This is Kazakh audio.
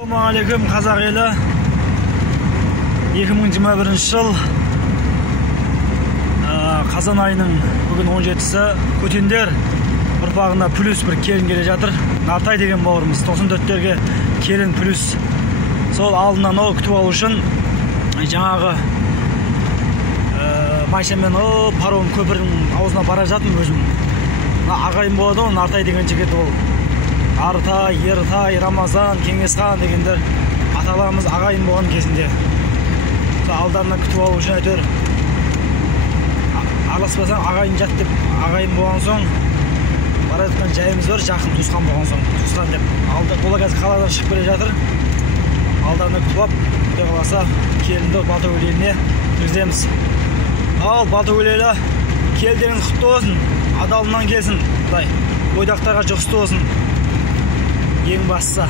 Ассалаумағалейкум қазақ елі. 2021 жыл қазан айының бүгін 17-сі. Көтендер ұрпағына плюс бір келін келе жатыр. Нартай деген бауырымыз 94-терге келін плюс. Сол алдынан ол күтіп алу үшін жаңағы майшамен паром көпірдің аузына бара жатым өзім. Ағайын болады ол Нартай деген жігіт ол. Артай, Ертай, Рамазан, Кеңесхан дегендер аталарымыз ағайын болған кезінде. Алдарына күтіп алу үшін әйтеуір араласпасаң ағайын жат деп ағайын болған соң бара жатқан жайымыз бар, жақын туысқан болған соң туысқан деп. Алда бола қазір қаладан шығып келе жатыр. Алдарына күтіп алып, құдай қаласа келінді Балтакөл еліне кіргіземіз. Ал Балтакөл елі келдеріңіз құтты болсын, адалынан келсін. Құдай бойдақтарға жұғысты болсын. Ең бастысы